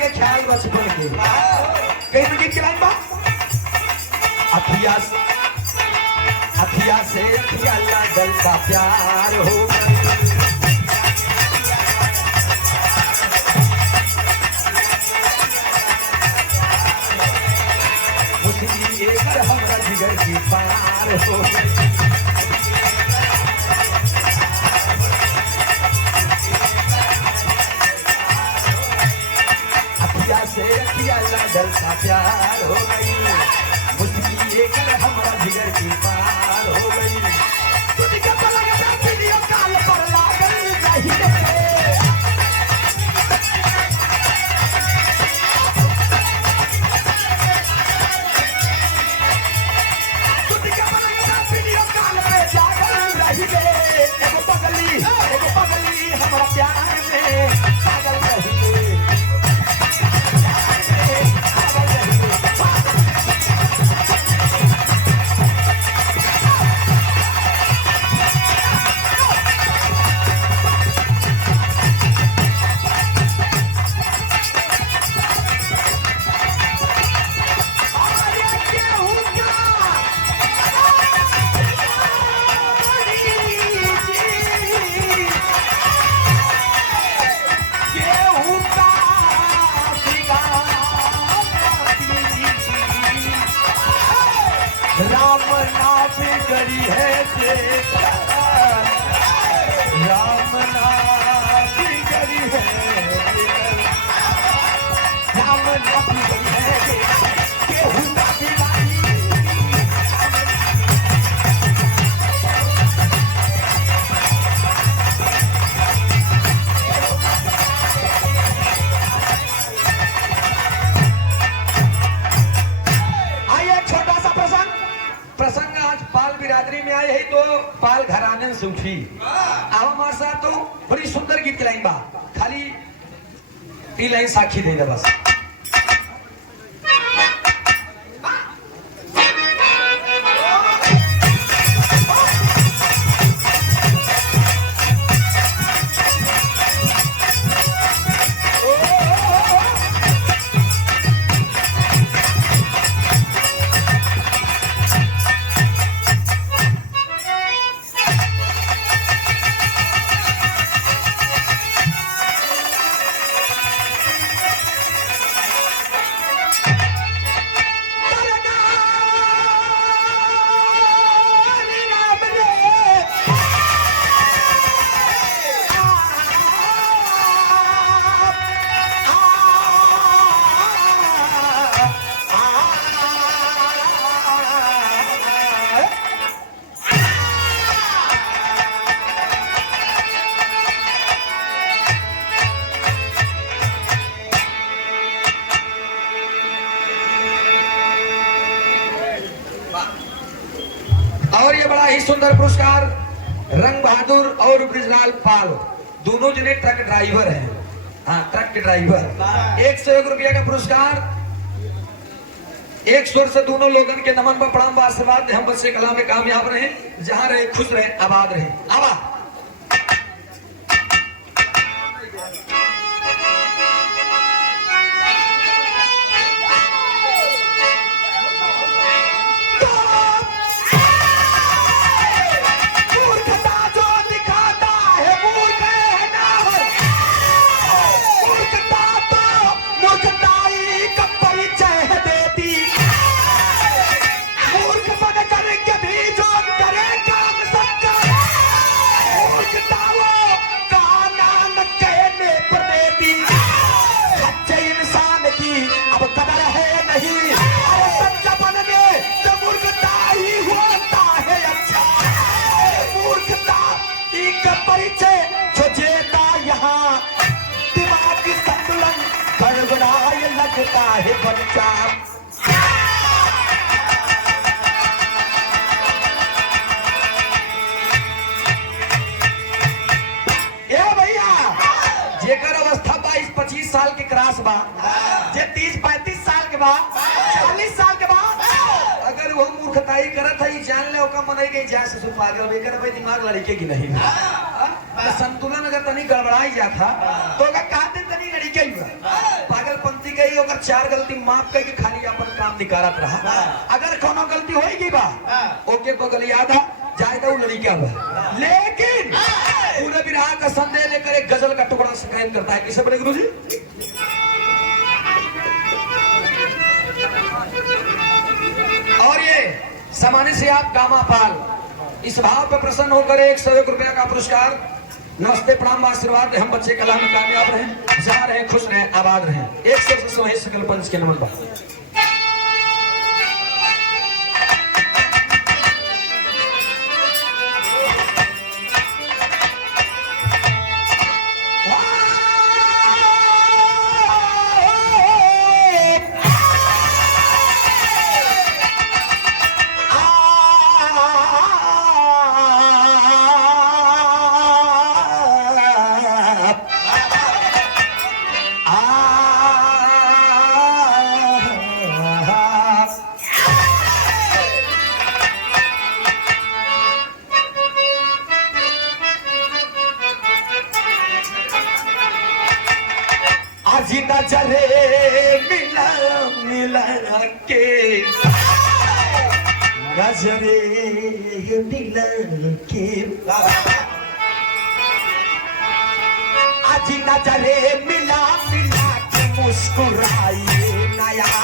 के ख्याल बचपन के कहीं भी गीत के लाइन बा अखिया से अखिया लागल का प्यार हो मुझे एक हमरा जिगर की पार हो अखिया से अखिया लागल का प्यार हो गई मुझे एक हमरा जिगर की पार हो गई तुझे पलक पे वीडियो कॉल पर लागल चाहिए एगो पगली हमारा प्यार में पागल रहिए राम नाम करी है राम नाम करी है राम नाम करी है केहू ना बिगाड़ी प्रसंग आज पाल बिरादरी में आए है तो पाल घराने से उठी अब हमारे साथ तो बड़ी सुंदर गीत की लाइन बा खाली ई लाइन साक्षी दे बस और ये बड़ा ही सुंदर पुरस्कार रंग बहादुर और ब्रिजलाल पाल दोनों जने ट्रक ड्राइवर हैं हाँ ट्रक के ड्राइवर 101 रुपया का पुरस्कार एक स्वर से दोनों लोगन के नमन पर प्रणाम आशीर्वाद हम बच्चे कला में कामयाब रहे जहां रहे खुश रहे आबाद रहे आबाद लगता है बच्चा भैया जेकर अवस्था 22-25 साल के क्रॉस बा जे 30-35 साल के बाद 40 साल के बाद अगर वो मूर्खताई करत है जान ले ओका मनई के जा से पागल वे कर भाई दिमाग लड़के की नहीं संतुलन अगर तनी गड़बड़ाई जाता तो का दिन तनी लड़के ही पागलपन गई ओकर 4 गलती माफ करके खाली अपन काम निकारत रहा। अगर कोनो गलती होगी बा ओके बगल याद आ जाएगा वो लड़का बा, लेकिन पूरे विराह का संदेह लेकर एक गजल का टुकड़ा शिकायत करता है। किसे बने गुरुजी? और ये सामान्य से आप गामा पाल इस भाव पे प्रसन्न होकर 101 रुपया का पुरस्कार। नमस्ते प्रणाम आशीर्वाद। हम बच्चे कला में कामयाब रहें, जा रहे खुश रहें, आबाद रहें। एक से समय सकल पंच के नमन बा। नजरे मिला मिला के नजरे मिला के आज नजरे मिला मिला के मुस्कुराइए नया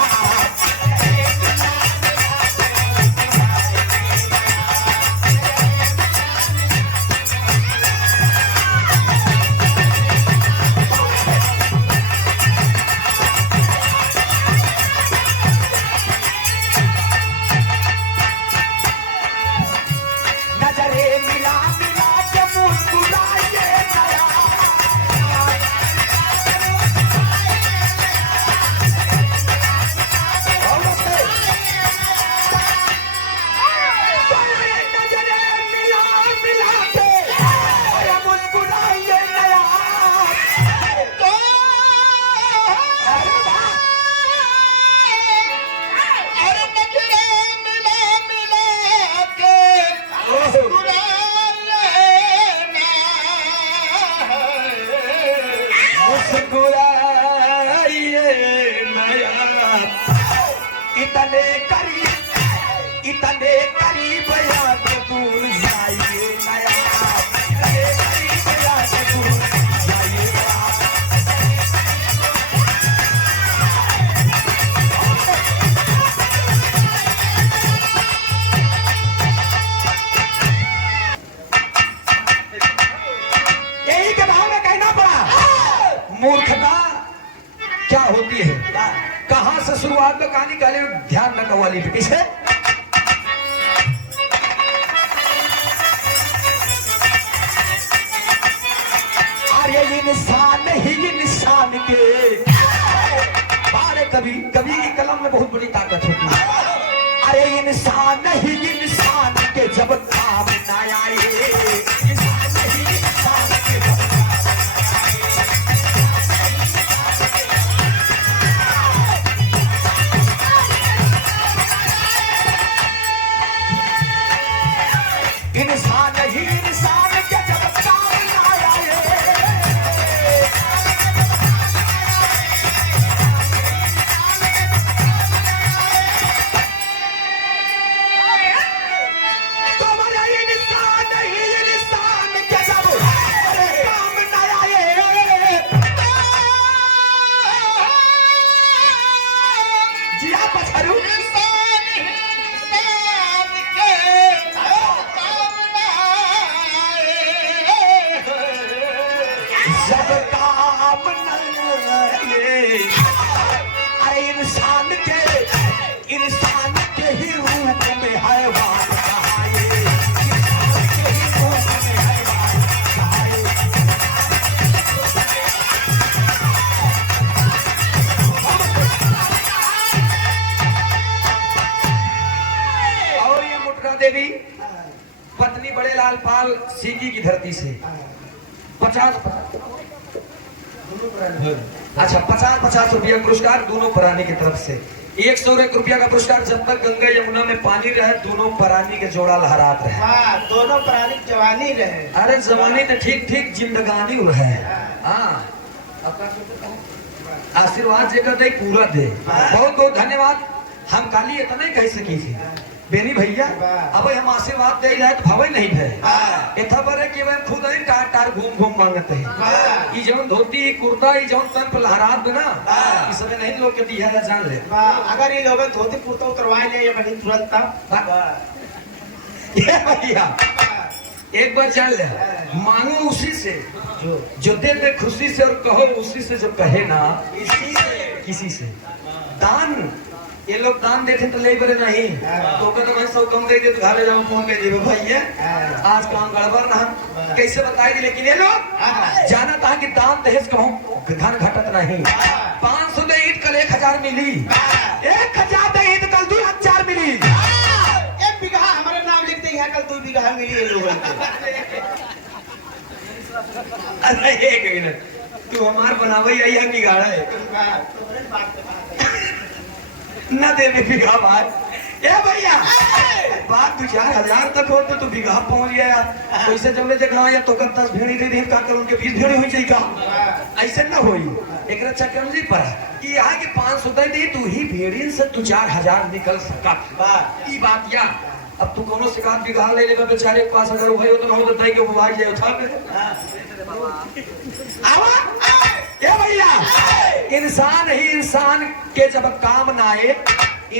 इतने करीब याद दूर जाइए नया इतने करीब याद दूर जाइए यही के भाव में कहना पड़ा। मूर्खता क्या होती है, कहां से शुरुआत में कहानी का ध्यान रखा वाली पे किसे इंसान ही इंसान के बारे कभी कभी की कलम में बहुत बड़ी ताकत होती है। अरे इंसान ही इंसान के जब काम न आए, इंसान ही इंसान के जब इंसान ही इंसान के जब काम न आए इंसान के ही रूप में हैवान कहाए, इंसान के ही रूप में हैवान कहाए। और ये मुटरा देवी पत्नी बड़े लाल पाल सीगी की धरती से 50 रुपया पुरस्कार दोनों प्राणी की तरफ से। 101 रुपया का पुरस्कार। जब तक गंगा यमुना में पानी रहे दोनों प्राणी के जोड़ा लहरात रहे। हाँ, दोनों प्राणी जवानी रहे। अरे जवानी तो ठीक ठीक जिंदगानी रहे। हाँ, अब क्या आशीर्वाद जेकर दे पूरा दे। बहुत बहुत धन्यवाद। हम काली इतना ही कह सकी थी बेनी भैया, अब हम आशीर्वाद दे जाए तो भावे नहीं है इतना बड़े कि वह खुद ही टार टार घूम घूम मांगते हैं। ये जौन धोती कुर्ता ये जौन तन पर लहरात बिना इस समय नहीं लोग के दिया जान ले। अगर ये लोग धोती कुर्ता उतरवाए ले ये बड़ी तुरंत ये भैया एक बार जान ले, मांगो उसी से जो दे दे खुशी से और कहो उसी से जो कहे ना इसी से किसी से। दान ये लोग दान देते तो ले बरे नहीं तो कहते मैं सब कम दे दे तो घरे जाओ फोन पे दे भैया आज काम गड़बड़ ना कैसे बताएगी। लेकिन ये लोग जाना था कि दान दहेज कहूँ धन घटत नहीं। 500 दे ईद कल 1000 मिली, 1000 दे ईद कल 2000 मिली। 1 बीघा हमारे नाम लिखते हैं कल 2 बीघा मिली है लोगों को। अरे एक मिनट तू हमार बनावे यही बिगाड़ा है न देवे बीघा भाई। ए भैया बात 2-4 तक हो तो बीघा पहुंच गया। वैसे जब देखा या तो 10 भेड़ी दे दी का कर उनके 20 भेड़ी हो जाएगा ऐसे ना होई। एक चक्कर में पड़ा कि यहाँ के 500 दे दी तू ही भेड़ी से 2-4 निकल सका ई बात या। अब तू कोनो शिकायत बिगाड़ ले लेगा बेचारे के पास अगर भाई हो तो नहीं तो दई के बुआई जाए उठा आवा। ए भैया इंसान ही इंसान के जब काम ना आए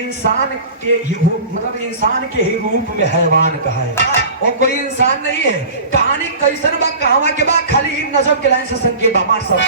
इंसान के ही मतलब इंसान के ही रूप में हैवान कहा है वो कोई इंसान नहीं है। कहानी कैसन बा कहावा के बा खाली नजर के लाइन से संकेत बा मार सब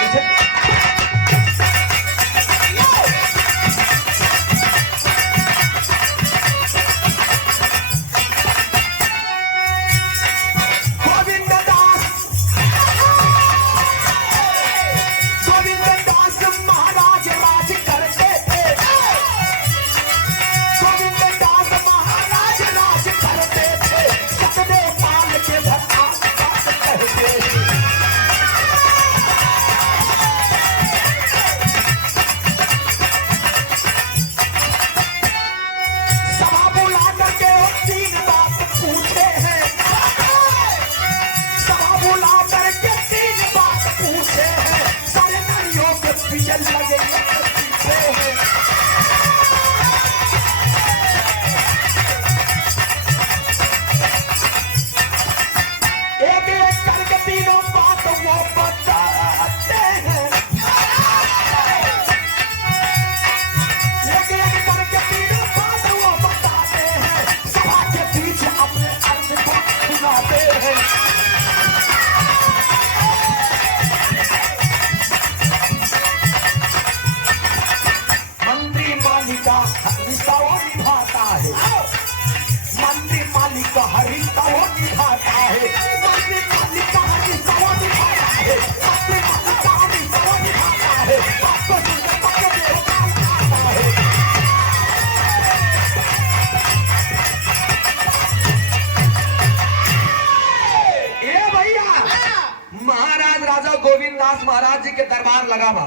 महाराज जी के दरबार लगा बा।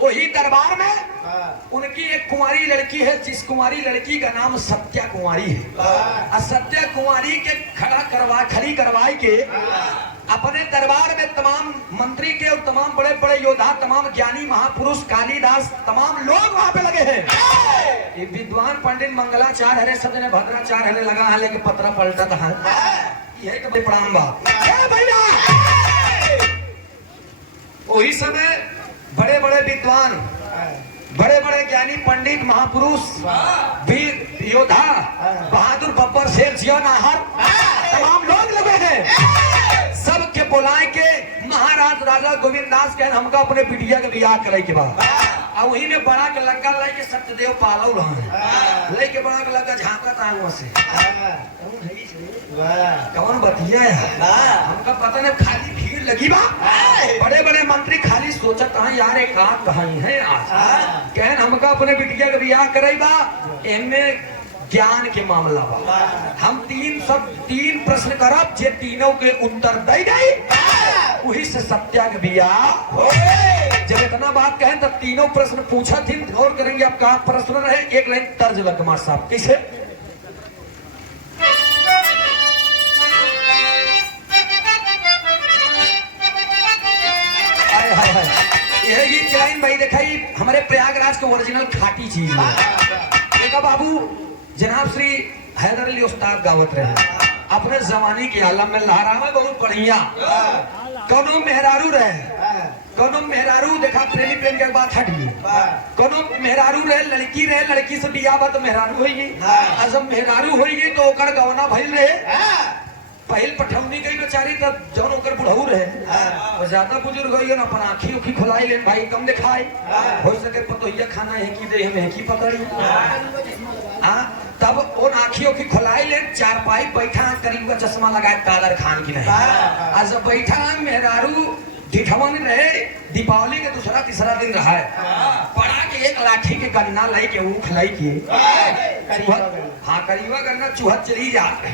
वही दरबार में उनकी एक कुंवारी लड़की है जिस कुंवारी लड़की का नाम सत्या कुंवारी है। सत्या कुंवारी के खड़ी करवाई के अपने दरबार में तमाम मंत्री के और तमाम बड़े बड़े योद्धा तमाम ज्ञानी महापुरुष कालिदास तमाम लोग वहां पे लगे हैं। विद्वान पंडित मंगलाचार्य हरे सब ने भद्राचार्य हरे लगा है लेकिन पत्रा पलटा था यही तो प्रणाम बा भैया। वही समय बड़े बड़े विद्वान बड़े बड़े ज्ञानी पंडित महापुरुष वीर योद्धा बहादुर बब्बर शेर जिया नाहर तमाम लोग लगे हैं। सबके बुलाए के महाराज राजा गोविंद दास के हमका अपने बिटिया के बियाह करे के बाद वही में बड़ा के लंका लाई के सत्यदेव पालव रहा लेके बड़ा के लंका झांकत आगो से कौन बतिया हमका पता नहीं खाली भीड़ लगी बा। बड़े बड़े मंत्री खाली सोचत हैं यार एक बात कहीं है आज कहन हमका अपने बिटिया के बियाह करे बा एमे ज्ञान के मामला बा। हम तीन प्रश्न करब जे तीनों के उत्तर दे गई वही से सत्या के बियाह जब इतना बात कहें तब तीनों प्रश्न पूछा थी गौर करेंगे आप कहा प्रश्न रहे एक लाइन तर्ज लग कुमार साहब कैसे यह गीत लाइन भाई देखा ही हमारे प्रयागराज के ओरिजिनल खाटी चीज है। देखा बाबू जनाब श्री हैदर अली उस्ताद गावत रहे अपने जमाने के आलम में लहरा में बहुत बढ़िया कोनो मेहरारू रहे कोनो मेहरारू देखा प्रेमी प्रेम के बात हट गई कोनो मेहरारू रहे लड़की से बियाह तो मेहरारू होगी जब मेहरारू होगी तो ओकर गवना भइल रहे पहल पठौनी गई बेचारी तब जौन ओकर बुढ़ऊ रहे और ज्यादा बुजुर्ग होइए ना अपन आँखी उखी खुलाई ले भाई कम दिखाई हो सके पतोहिया खाना है कि दे हमें की पकड़ी तब उन आँखियों की खुलाई ले चारपाई बैठा करीब का चश्मा लगाए कादर खान की नहीं आज बैठा मेहरारू दिठवन रहे दीपावली के दूसरा तीसरा दिन रहा है पड़ा के एक लाठी के गन्ना लाई के ऊख लाई के हाँ करीबा गन्ना चूहा चली जात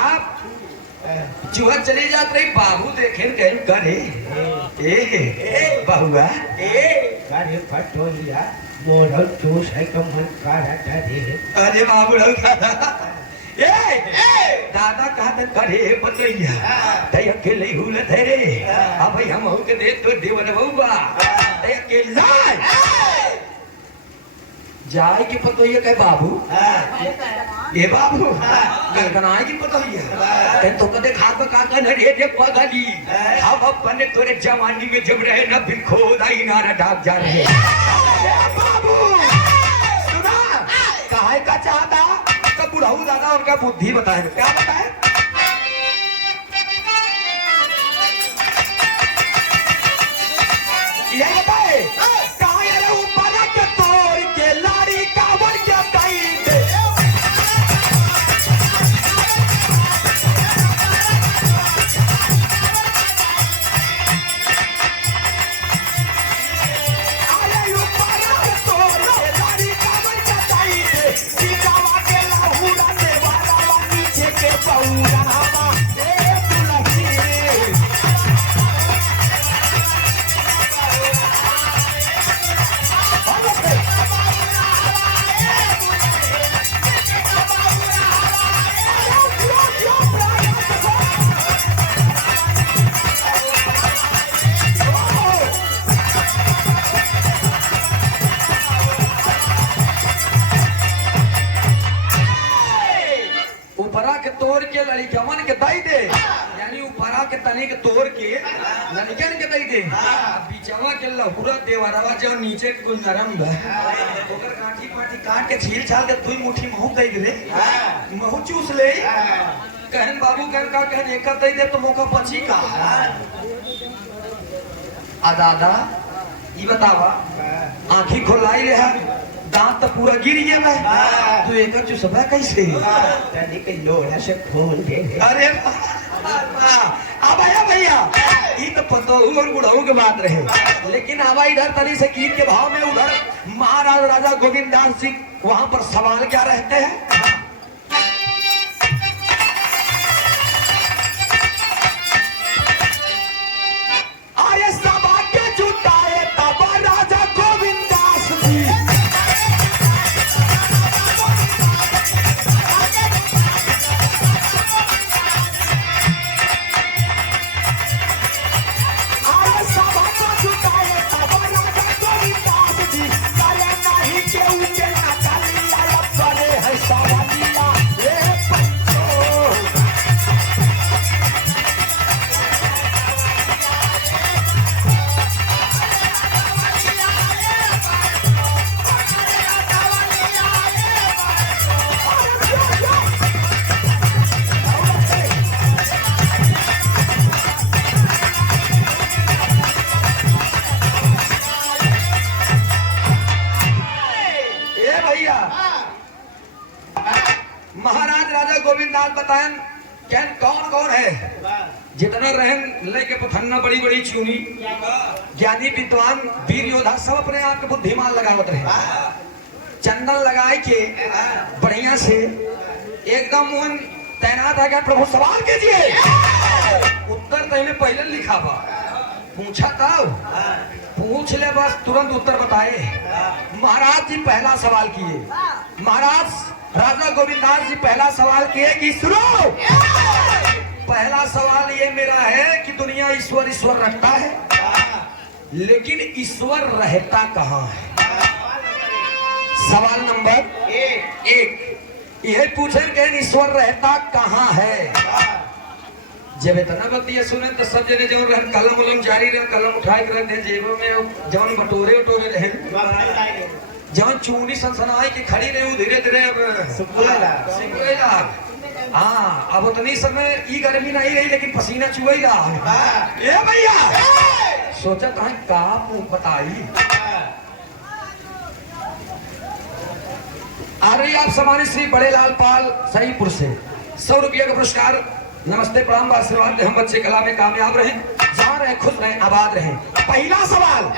आप चूहा चली जात रही बाबू देखे कहीं करे बहुआ अरे पटोलिया मोरल चूस है तो मन का रहता दे अरे बाबू दादा कहते करे बतैया तय अकेले हुल धरे अब भाई हम हो के दे तो देवन बउआ तय अकेला जाए की पतोहिया कहे बाबू ए बाबू गनगनाए की पतोहिया ते तो कदे खात का कन रे दे पगली अब अपन तोरे जवानी में जब रहे न बिखोदाई ना डाक जा रहे बाबू सुना काहे का चाहता का बुढ़ऊ दादा उनका बुद्धि बताए क्या बताए ये बताए कहां रे ऊपर के तोड़ के लाड़ी कावड़ के ताई दे अरे ऊपर के तोड़ के लाड़ी कावड़ के ताई दे सीतावा के लाहुड़ा दे वाला नीचे के पौरा ए तुलसी उपरा के तोड़ के लड़िकवन के दई दे यानी उपरा के तनी के तोड़ के लड़िकन के दई दे बीचवा के लहुरा देवरवा जो नीचे के कुछ नरम बा ओकर काठी पाटी काट के छील छाल के दुई मुट्ठी महू दई दे महू चूस ले कहन बाबू कहन एक दई दे तो मौका बची का आ दादा ई बतावा आंखी खोलाई ले दांत तो पूरा गिर गया मैं तो एक चुसबा कैसे तनी के लोड़ा से खोल दे अरे अब आया भैया ये तो पतोहू और बुढ़ऊ के बात रहे लेकिन आवा इधर तनी से कीट के भाव में उधर महाराज राजा गोविंद दास जी वहां पर सवाल क्या रहते हैं आये सभा के जुटाए तब राजा गोविंद दास जी महाराज राजा गोविंद दास बताएं क्या कौन कौन है जितना रहन लेके पथन्ना बड़ी बड़ी चूनी ज्ञानी विद्वान वीर योद्धा सब अपने आप के बुद्धिमान लगावत रहे चंदन लगाए के बढ़िया से एकदम मुन तैनात है क्या प्रभु सवाल कीजिए उत्तर तैने पहले लिखा बा पूछा तब पूछ ले बस तुरंत उत्तर बताए महाराज जी पहला सवाल किए महाराज राजा गोविंद दास जी पहला सवाल किए कि सुनो पहला सवाल ये मेरा है कि दुनिया ईश्वर ईश्वर रखता है लेकिन ईश्वर रहता कहाँ है? सवाल नंबर एक यह पूछे कि ईश्वर रहता कहाँ है? जब इतना बतिया सुने तो सब जने जौन रहे कलम उलम जारी रहे, कलम उठाए के रख दे जेबों में, जौन बटोरे उटोरे रहे, जौन चूनी सनसनाई की खड़ी रहे धीरे धीरे अब सिकुड़ेला। हाँ, अब उतनी समय ई गर्मी नहीं रही लेकिन पसीना चुएला। ए भैया सोचा था का बताई। आ रही आप सम्मानित श्री बड़े लाल पाल सहीपुर से 100 रुपये का पुरस्कार। नमस्ते प्रणाम आशीर्वाद दे, हम बच्चे कला में कामयाब रहे, जहाँ रहे खुश रहे आबाद रहे। पहला सवाल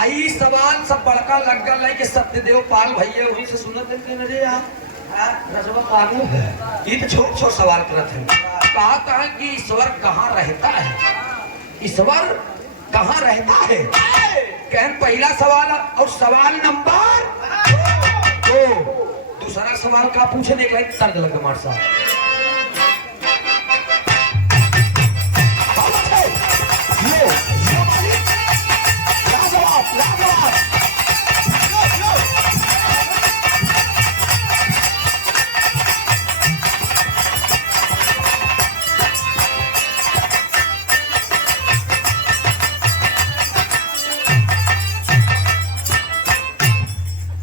आई सवाल सब बड़का लग गल है कि सत्यदेव पाल भैया वहीं से सुनत है यार रजवा पागल है। ये तो छोट छोट सवाल करत है। कहा है कि ईश्वर कहाँ रहता है? ईश्वर कहाँ रहता है? कहन पहला सवाल। और सवाल नंबर दो, दूसरा सवाल का पूछने के लिए तर्क लग मार साहब।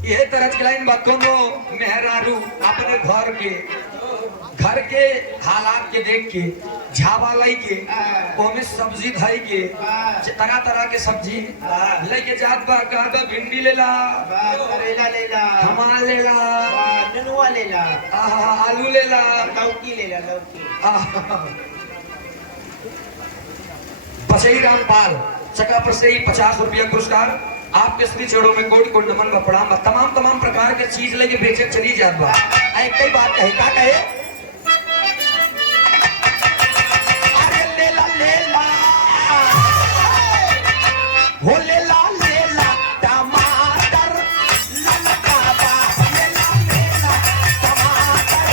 ये तरह के लाइन बातों मेहरारू अपने घर के हालात के देख के झावा लाई के ओमे सब्जी धाई के तरह तरह के सब्जी लेके जात बा। कहता भिंडी लेला, करेला लेला, हमार लेला, ननुआ लेला, आलू लेला, लौकी लेला, लौकी। पसई रामपाल चका पर से ही 50 रुपया पुरस्कार। आपके श्री चरणों में कोटि कोटि नमन व प्रणाम। तमाम प्रकार के चीज लेके बेचे चली जात बा। कई बात कहे का कहे अरे लेला लेला हो लेला लेला टमाटर ललका बा, लेला लेला टमाटर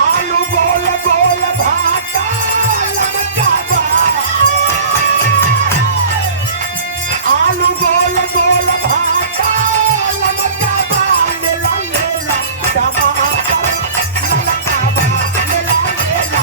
आलू गोल गोल भाटा ललका बा, आलू गोल गोल भाटा ललका बा, लेला लेला टमाटर ललका बा, लेला लेला।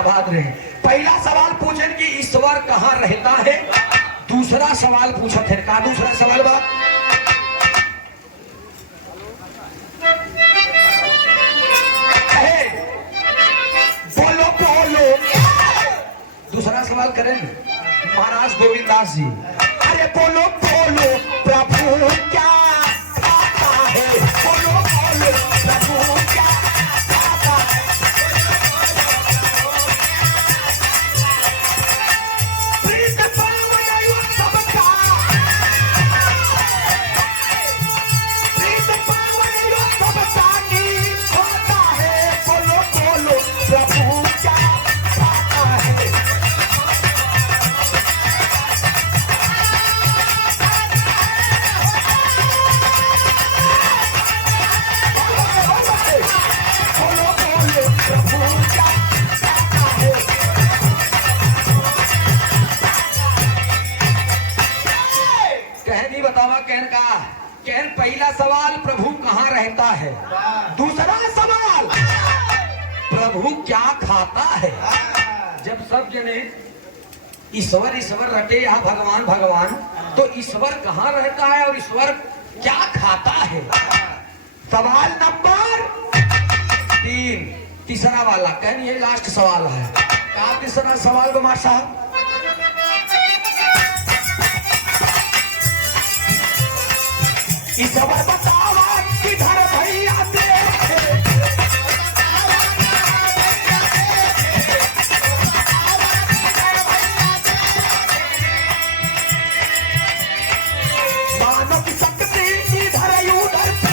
आबाद रहे। पहला सवाल पूछे कि ईश्वर कहाँ रहता है? दूसरा सवाल पूछा थे का? दूसरा सवाल बा बोलो बोलो। दूसरा सवाल करें महाराज गोविंद दास जी। अरे बोलो बोलो प्रभु क्या खाता है? बोलो बोलो प्रभु क्या खाता है? प्रीत पावनयु सबका, प्रीत पावनयु सबका नीत होता है। बोलो बोलो प्रभु क्या खाता है? बोलो बोलो प्रभु क्या खाता है? कहनी बतावा कहन का कहन पहला सवाल प्रभु कहाँ रहता है? दूसरा सवाल प्रभु क्या खाता है? जब सब जने ईश्वर ईश्वर रटे यहाँ भगवान भगवान, तो ईश्वर कहाँ रहता है और ईश्वर क्या खाता है? सवाल नंबर 3 तीसरा वाला कहन ये लास्ट सवाल है। का तीसरा सवाल कुमार साहब? ईश्वर बतावा किधर भैया देखे, मानव की शक्ति इधर उधर से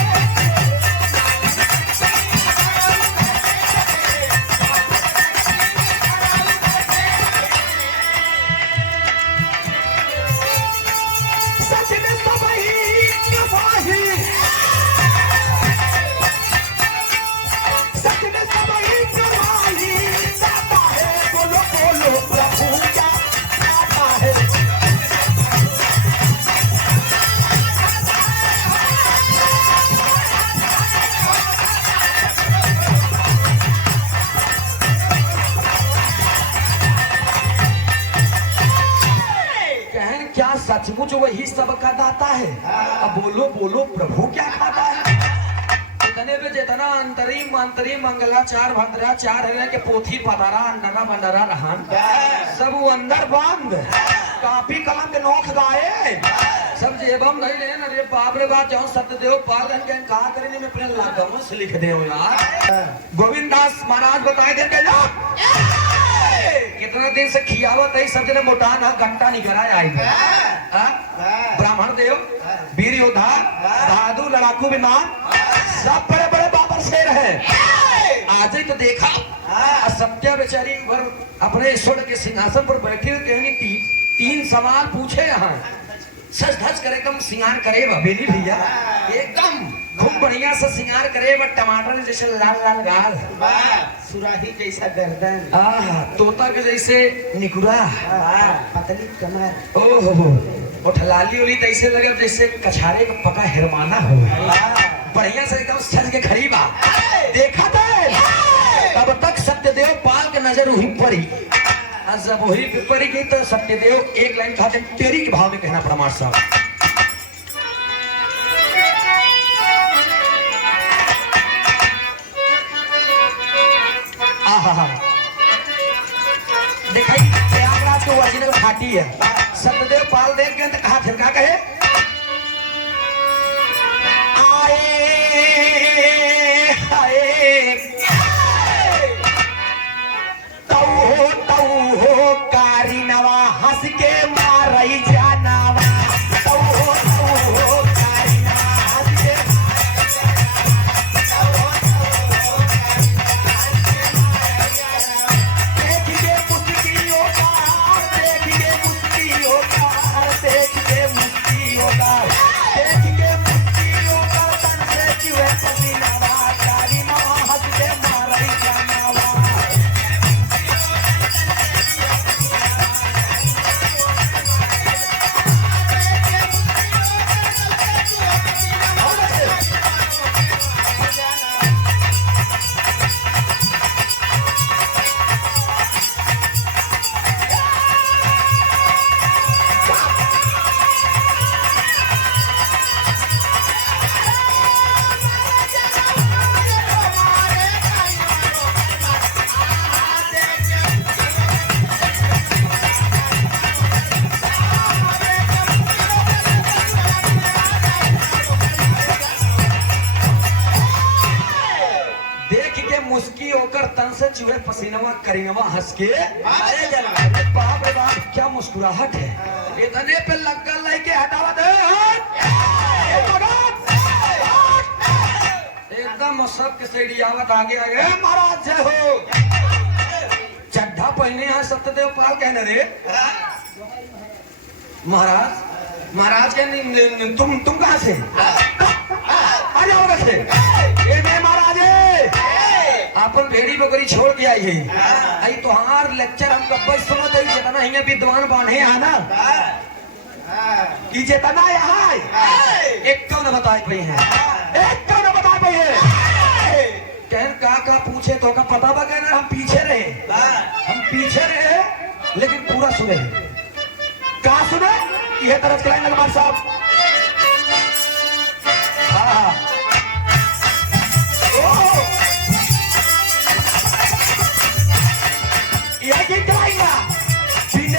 सचमुच वही सबका दाता है। अब बोलो बोलो प्रभु क्या खाता है। इतने पे जितना अंतरिम मंतरिम मंगलाचार भद्राचार है के पोथी पतारा अंडरा बंडरा रहन सब वो अंदर बंद कापी कलम के नोख गाए सब जेबम नहीं ले अरे बाप रे बाप जाओ सत्यदेव पालन के कहा करेंगे मैं अपने लागम से लिख दे यार। गोविंद दास महाराज बताए थे के कितना दिन से खियावत है सब जने मोटा ना घंटा नहीं कराया आई ब्राह्मण देव वीर योद्धा बहादुर लड़ाकू विमान सब बड़े बड़े बाबर शेर हैं। आज ही तो देखा सत्या बेचारी भर अपने ईश्वर के सिंहासन पर बैठी हुई कहनी तीन सवाल पूछे यहाँ सच धज करे कम सिंगार करे बेली भैया एकदम खूब बढ़िया से सिंगार करे बट टमाटर जैसे लाल लाल गाल सुराही जैसा गर्दन तोता के जैसे निकुरा पतली कमर ओहो उठलाली उली तैसे लगे जैसे कछारे का पका हिरमाना हो बढ़िया से एकदम सज के खड़ी बा देखा थे तब तक सत्यदेव पाल के नजर वही पड़ी जब वही पड़ी गई तो सत्यदेव एक लाइन खाते तेरी के भाव में कहना पड़ा साहब दिखाई प्रयागराज के ओरिजिनल घाटी है। सत्यदेव पाल देव के अंदर कहा फिर कहे आए तऊ हो कारी नवा हंस के मारई जानावा तऊ हो कारी नवा हंस के मुस्की होकर तन से चूहे पसीनवा करीनवा हंस के बाप रे बाप क्या मुस्कुराहट है इतने पे लग के हटावा दे एकदम सब के सैडियावत आगे आगे महाराज जय हो चड्ढा पहने यहाँ सत्यदेव पाल कहने रे महाराज के तुम कहाँ से आ जाओ रखे महाराज अपन भेड़ी बकरी छोड़ के आई है आई तोहार लेक्चर हम कब सुनो तो जितना हिंगे विद्वान बांधे है ना कि जितना यहाँ एक क्यों न बताए पाई है एक क्यों न बताए पाई है कहन का पूछे तो का पता बा कहना हम पीछे रहे लेकिन पूरा सुने कहा सुने यह तरफ कराए नगमार साहब हाँ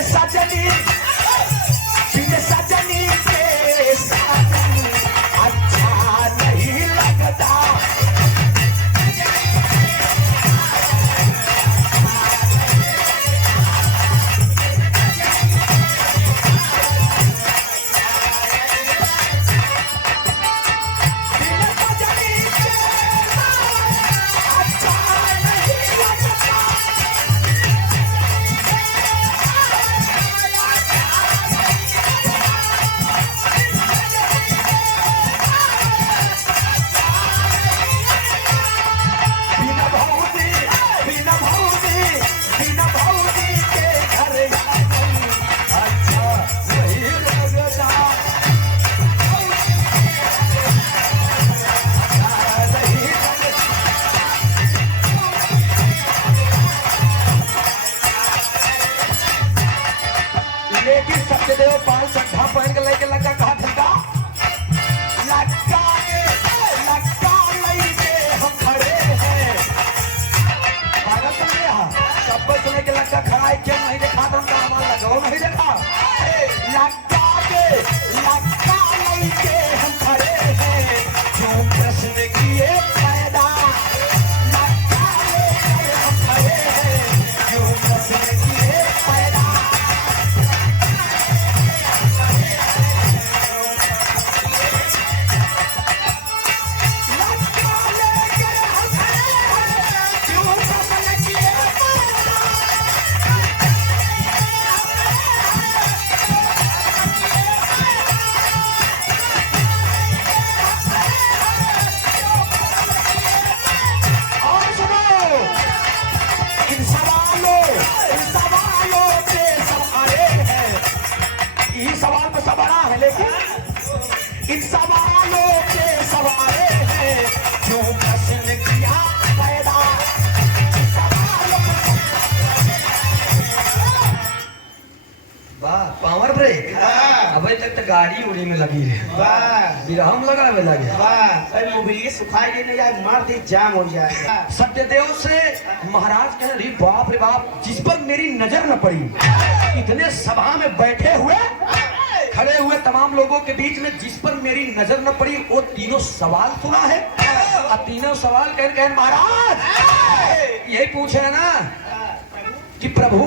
सजनी के साजनी अच्छा नहीं लगता सबको सुने के लक्का खड़ा है क्यों नहीं देखा तुम का हमारा लगाओ नहीं देखा लक्का नहीं के हम खड़े हैं जो प्रश्न किए पैदा लक्का लेके हम खड़े हैं जो प्रश्न किए पैदा इन सवालों के सवारे हैं जो प्रश्न किया पैदा वाह पावर ब्रेक अभी तक तो गाड़ी उड़ी में लगी है विराम लगावे लगे मोबिलिटी सुखाई देने जाए मार दे जाम हो जाए सत्यदेव से महाराज कह रही बाप रे बाप जिस पर मेरी नजर न पड़ी इतने सभा में बैठे हुए खड़े हुए तमाम लोगों के बीच में जिस पर मेरी नजर न पड़ी वो तीनों सवाल सुना है और तीनों सवाल कह महाराज यही पूछे है ना कि प्रभु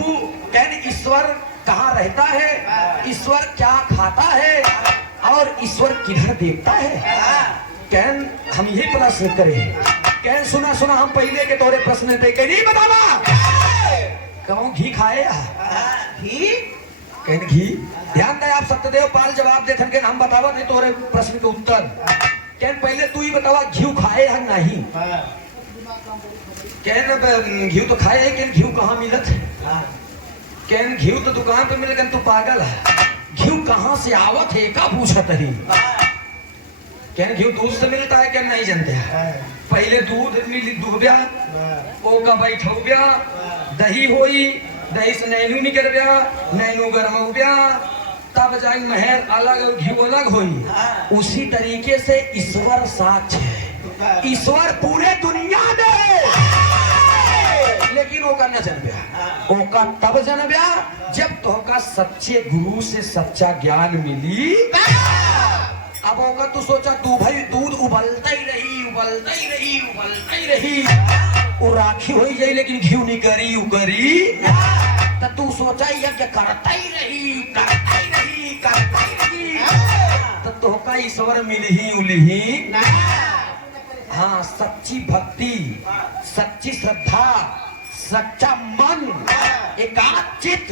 कह ईश्वर कहाँ रहता है ईश्वर क्या खाता है और ईश्वर किधर देखता है कहन हम यही प्रश्न करें कहन सुना सुना हम पहले के तोरे प्रश्न थे कह नहीं बतावा कहूँ घी खाए घी कहन घी ध्यान दे आप सत्यदेव पाल जवाब देथन के हम बतावा नहीं तोरे प्रश्न के उत्तर कहन पहले तू ही बतावा घी खाए है नहीं कहन घी तो खाए है कहन घी कहाँ मिलत है कहन घी तो दुकान पे मिले कहन तू पागल है घी कहाँ से आवत है का पूछत है कहन घी दूध से मिलता है कहन नहीं जानते है पहले दूध दुहब्या ओका बैठौब्या दही होई दही से नैनू निकल गया नैनू गर्म हो गया तब जाए महर अलग और घी अलग होई उसी तरीके से ईश्वर साक्ष है ईश्वर पूरे दुनिया में लेकिन ओका न जनब्या ओका तब जनब्या जब तोहका सच्चे गुरु से सच्चा ज्ञान मिली अब ओका तू सोचा तू भाई दूध उबलता ही रही वो राखी हो जाए लेकिन घी नहीं करी उकरी तो तू सोचा यज्ञ करता ही रही तो तोहका ईश्वर मिल ही उलही हाँ सच्ची भक्ति सच्ची श्रद्धा सच्चा मन एकाचित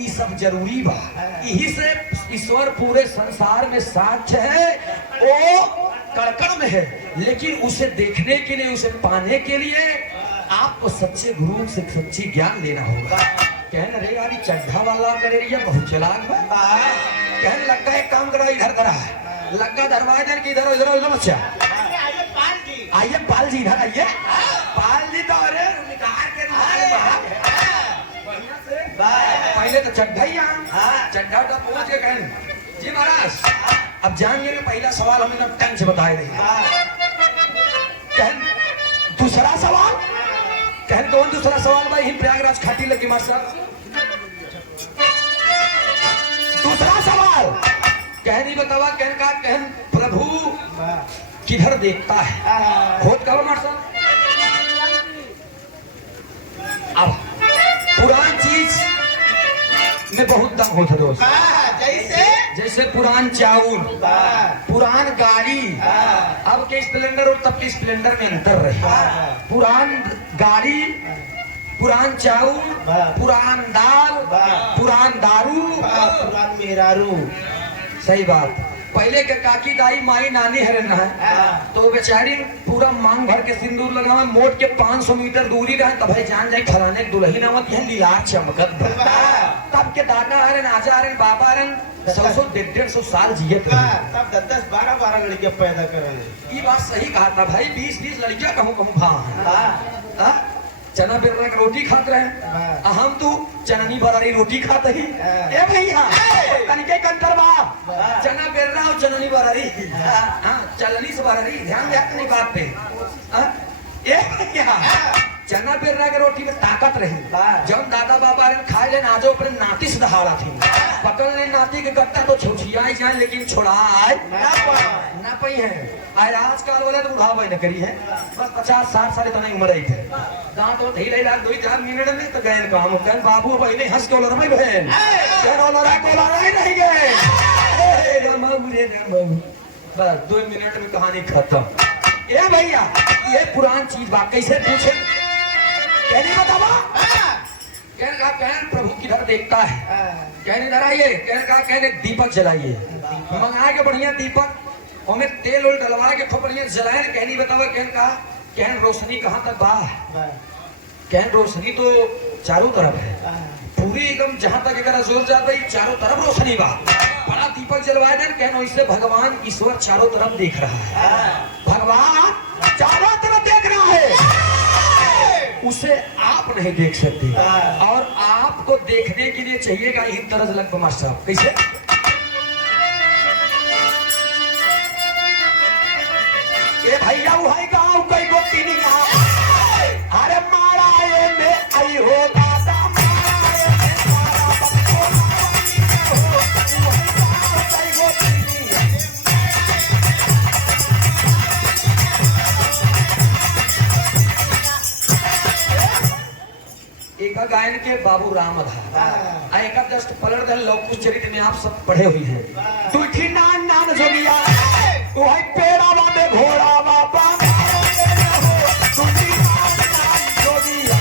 ये सब जरूरी बा यही से ईश्वर पूरे संसार में साक्ष्य है वो कड़कड़ में है लेकिन उसे देखने के लिए उसे पाने के लिए आपको सच्चे गुरु से सच्ची ज्ञान लेना होगा कहने रे यार चड्ढा वाला करे बहुत चलाक बा कहने लगता है काम करो इधर करा लगा दरवाजा की इधर इधर इधर बच्चा आइए पाल जी इधर आइए पाल जी तो अरे पहले तो चड्ढा ही चड्ढा तो पहुंच के कहने जी महाराज अब जान गए पहला सवाल हमें टाइम से बताए रही कहन दूसरा सवाल कहन कौन दूसरा सवाल भाई हिम प्रयागराज खाटी लगी मास्टर दूसरा सवाल कहन ही बतावा कहन का कहन प्रभु किधर देखता है खोद कहो मास्टर अब पुरान चीज में बहुत दम होता दोस्त जैसे पुरान चाउल पुरान गाड़ी अब के स्प्लेंडर और तब के स्प्लेंडर में अंतर रहे पुरान गाड़ी पुरान चाउल पुरान दाल पुरान दारू पुरान मेहरारू सही बात पहले के काकी दाई माई नानी हरे ना है तो बेचारी पूरा मांग भर के सिंदूर लगावे मोट के 500 मीटर दूरी रहे तब भाई जान जाए फलाने की दुल्हन आवत यह लीलार चमकत तब के दादा हरे आजा हरे बाबा हरे 100-150 साल जियत तब 10-12 लड़कियां पैदा करे ये बात सही कहा था भाई 20-20 लड़कियां कहूँ खा चना बेरना की रोटी खाते रहे हम तो चननी बरारी रोटी खाते ही ए भैया कनके कंतरवा चना बेरना और चननी बरारी हाँ चलनी से बरारी ध्यान दे अपनी बात पे ए भैया चना बेरना के रोटी में ताकत रही हाँ। जब दादा बाबा ने खाए ले नाजो पर नाती से दहाड़ा थी पकड़ ले नाती के गट्टा तो छुछियाई जाए लेकिन छोड़ा आए ना पई है आज आजकल वाले तो बुढ़ावा न करी है बस 50-60 साल इतनी उम्र ही थे दांत तो ढीले लाग 2-4 मिनट में तो गए काम कन बाबू भाई ने हंस के ओलर में बहन कन ओलरा को ओलरा ही नहीं गए ए रामू रे रामू बस 2 मिनट में कहानी खत्म ए भैया ये पुरान चीज बा कैसे पूछे कहने बतावा कहने का कहने प्रभु किधर देखता है कहने इधर आइए कहने का कहने दीपक जलाइए मंगा के बढ़िया दीपक हमें तेल उल डलवा के खूब बढ़िया जलाए कहनी बतावा कहने का कहने रोशनी कहाँ तक बा कहने रोशनी तो चारों तरफ है पूरी एकदम जहां तक अगर जोर जाता है चारों तरफ रोशनी बा बड़ा दीपक जलवाए देन कहने इससे भगवान ईश्वर चारों तरफ देख रहा है भगवान चारों तरफ देख रहा है उसे आप नहीं देख सकते और आपको देखने के लिए चाहिएगा इन तरह लग मास्टर साहब कैसे ये भैया भाई गाँव कई गो तीनिया अरे मारा ये में आई हो दादा एक गायन के बाबू राम था एक जस्ट पलट दल लौकुश चरित्र में आप सब पढ़े हुए हैं तुठी नान नाम जोगिया वही पेड़ा बाबे घोड़ा बाबा तुठी नान नाम जोगिया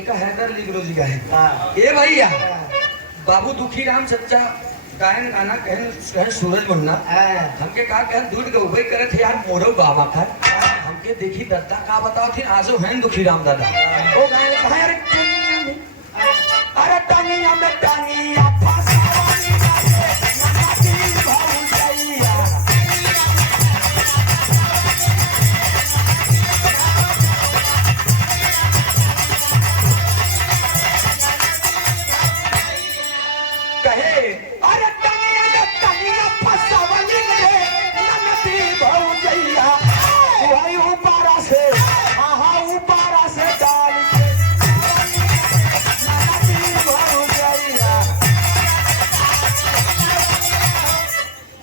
एक हैदर लिगरो जी गायन ए भैया बाबू दुखी राम सच्चा गायन गाना कहन सूरज मुन्ना हमके कहा कहन दूध के उबे करे थे यार मोरो बाबा का हमके देखी दद्दा का बताओ थी आजो हैं दुखी राम दादा ओ गायन कहा अरे टंगिया में टंगिया फसावानी नाती भौजैया कहे अरे टंगिया में टंगिया फसावानी नाती भौजैया वही ऊपरा से आहा ऊपरा से डाल के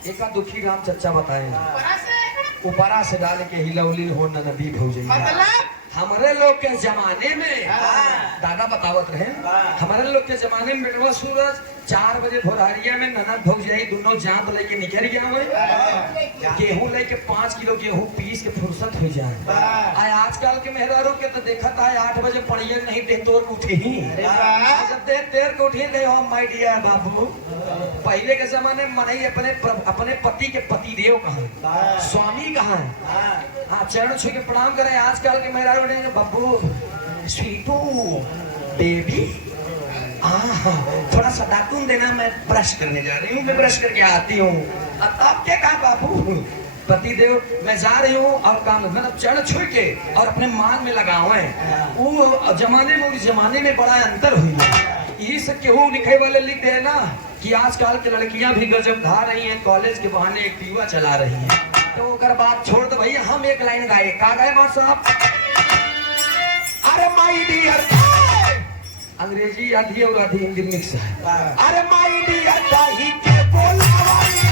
एक दुखी राम चच्चा बताए ऊपरा से डाल के हिलौली हो नदी भौजैया हमारे लोग के जमाने में दादा बतावत रहे हमारे लोग के जमाने में बेटवा सूरज 4 बजे भोरहरिया में ननद भौजाई दोनों जांत लेके निकल गया हुए गेहूं लेके 5 किलो गेहूं पीस के फुर्सत हो जाए आजकल के मेहरारों के तो देखा था 8 बजे पढ़िए नहीं दे तो उठे ही जब देर को उठे गए हम माय डियर बाबू पहले के जमाने में मनई अपने पति के पति देव कहाँ स्वामी कहाँ है हाँ चरण छू के प्रणाम करें आजकल के मेहरारों ने बब्बू स्वीटू बेबी थोड़ा सा दातून देना मैं ब्रश करने जा रही हूँ मैं ब्रश करके आती हूँ अब क्या कहा बाबू पति देव मैं जा रही हूँ और काम मतलब चढ़ छुड़ के और अपने मान में लगाओ है वो जमाने में उस जमाने में बड़ा अंतर हुई है यही सब केहू लिखे वाले लिख दे ना कि आजकल की लड़कियां भी गजब धा रही हैं कॉलेज के बहाने एक्टिवा चला रही हैं तो अगर बात छोड़ दो भैया हम एक लाइन गाए का गाए मार साहब अरे माय डियर अंग्रेजी आधी और आधी हिंदी मिक्स है अरे माय डियर दाही के बोलावानी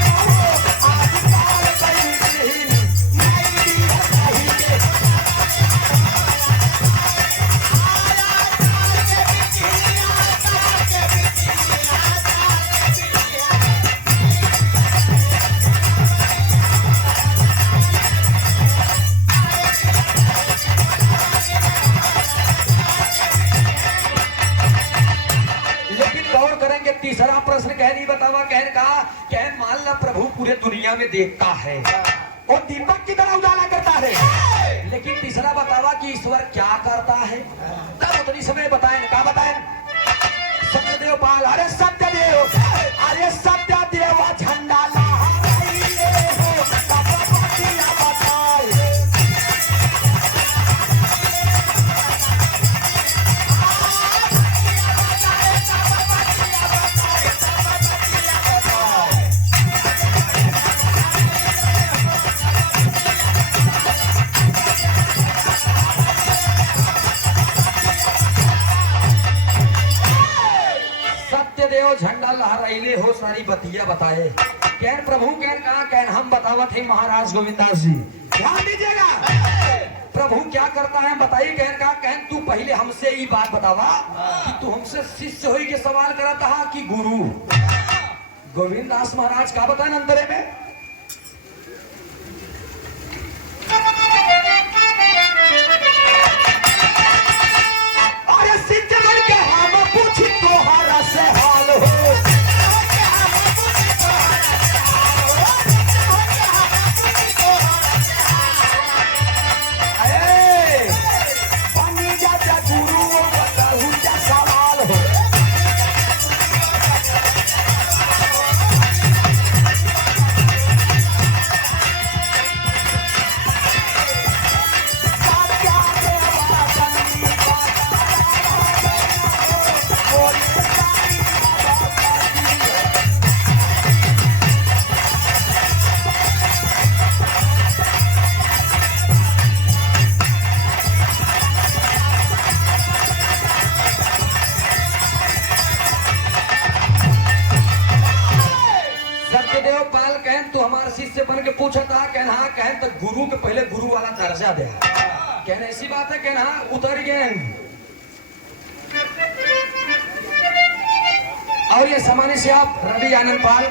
तीसरा प्रश्न कह नहीं बतावा कहने का कह मान ला प्रभु पूरे दुनिया में देखता है और दीपक की तरह उजाला करता है लेकिन तीसरा बतावा कि ईश्वर क्या करता है तब उतनी समय बताए क्या बताए सत्यदेव पाल अरे सत्यदेव अरे सत्यदेव झंडा पहले हो सारी बतिया बताए। कहन प्रभु कहन कहा कहन हम बतावत है महाराज गोविंदास जी, ध्यान दीजिएगा। प्रभु क्या करता है बताइए। कहन कहा कहन तू पहले हमसे ये बात बतावा कि तू हमसे शिष्य होई के सवाल करता है कि गुरु। गोविंदास महाराज का बताए अंतरे में, अरे शिष्य बन के हम पूछी तोहरा से हाल हो, शिष्य बन के पूछा था। कहना हाँ कहन तो गुरु के पहले गुरु वाला दर्जा दे। कहना ऐसी बात है। कहना उतर गए। और ये सामान्य से आप रवि आनंद पाल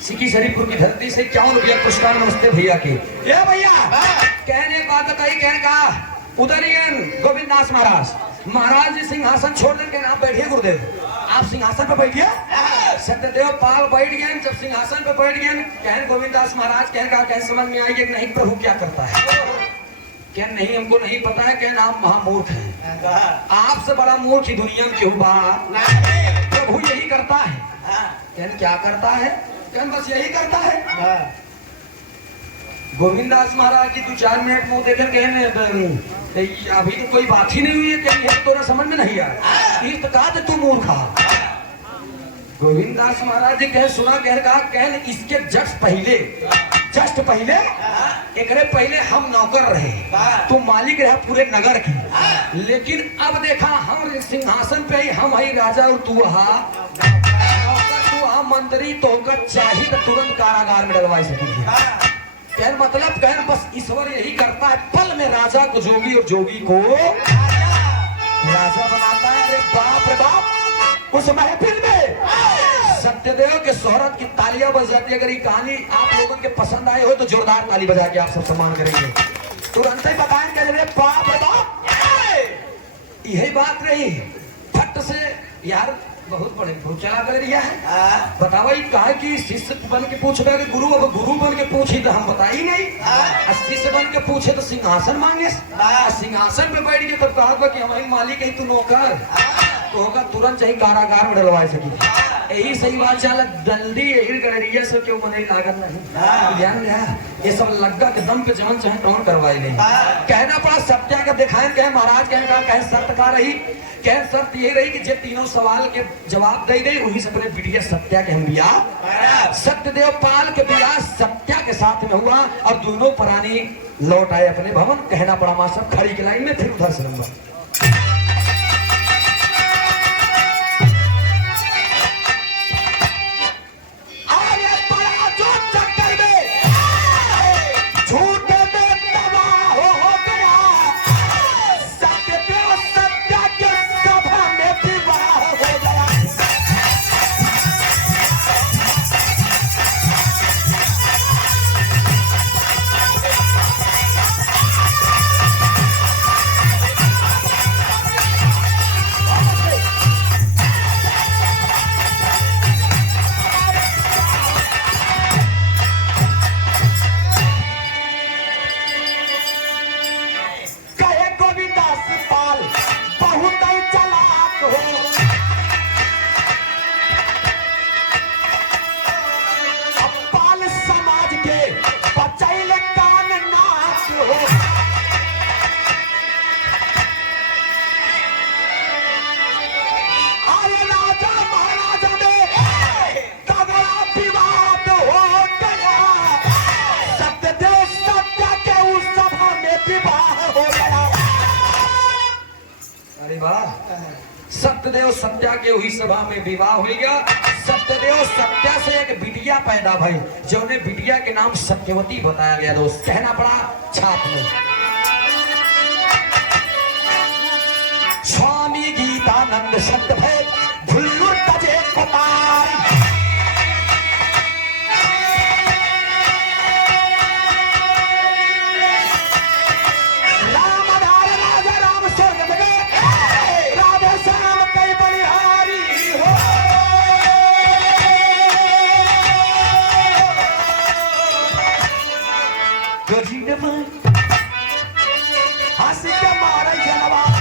सिकी शरीफपुर की धरती से 51 रुपया पुरस्कार। नमस्ते भैया की। ये भैया कहने एक बात बताई। कहने कहा उतर गए गोविंदास महाराज जी सिंहासन छोड़ दें। कहना आप बैठिए गुरुदेव, आप सिंहासन पे बैठिए। सत्यदेव पाल बैठ गए। जब सिंहासन पे बैठ गए कहन गोविंदास महाराज कहने का कहने समझ में आई कि नहीं प्रभु क्या करता है। क्या नहीं हमको नहीं पता है। कहना आप महामूर्ख हैं, आपसे बड़ा मूर्ख ही दुनिया में क्यों बा। प्रभु यही करता है। कहन क्या करता है। कहन बस यही करता है। गोविंदास महाराज जी 2-4 मिनट मुंह देकर कहने अभी तो कोई बात ही नहीं हुई है। कहीं तो समझ में नहीं आया। इस कहा तू मूर्खा। गोविंदास महाराज जी कह सुना कह कहा कह इसके जस्ट पहले एकरे पहले हम नौकर रहे, तू मालिक रहे पूरे नगर की। लेकिन अब देखा हम सिंहासन पे ही हम ही राजा और तू मंत्री तो चाहिए तो तुरंत कारागार में डलवा सकी। कहन मतलब कहन बस ईश्वर यही करता है, पल में राजा को जोगी और जोगी को राजा बनाता है। अरे बाप रे बाप, उस महफिल में सत्यदेव के शोहरत की तालियां बज जाती है। अगर ये कहानी आप लोगों के पसंद आए हो तो जोरदार ताली बजा के आप सब सम्मान करेंगे। तुरंत ही बताएंगे अरे बाप रे बाप, यही बात रही। फट से यार बहुत बड़े बहुत चला कर दिया है। बतावा कहा कि शिष्य बन के पूछ रहे कि गुरु, अब गुरु बन के पूछी तो हम बता ही नहीं। शिष्य बन के पूछे तो सिंहासन मांगे। सिंहासन पे बैठ के तब कहा कि हमारी मालिक है तू नौकर, तो होगा तुरंत चाहिए कारागार में डलवा सकी। यही सही बात चल जल्दी यही गड़रिया से क्यों मने लागत नहीं। ध्यान दिया ये सब लग्गा के दम पे जमन चाहे कौन करवाई नहीं। कहना पड़ा सत्या का दिखाए। कहे महाराज कहे शर्त का रही। कह शर्त ये रही कि जे तीनों सवाल के जवाब दे गई वही से अपने बिटिया सत्या के हम बियाह सत्यदेव पाल के बियाह सत्या के साथ में हुआ और दोनों प्राणी लौट आए अपने भवन। कहना पड़ा मास्टर खड़ी की लाइन में फिर उधर से नंबर सत्यदेव सत्या के हुई सभा में विवाह हो गया। सत्यदेव सत्या से एक बिटिया पैदा भई, जो उन्हें बिटिया के नाम सत्यवती बताया गया। दोस्त कहना पड़ा छाप में स्वामी गीतानंद सत्य भय भुल्लू तजे कुमार। हंसी के मारे जनवा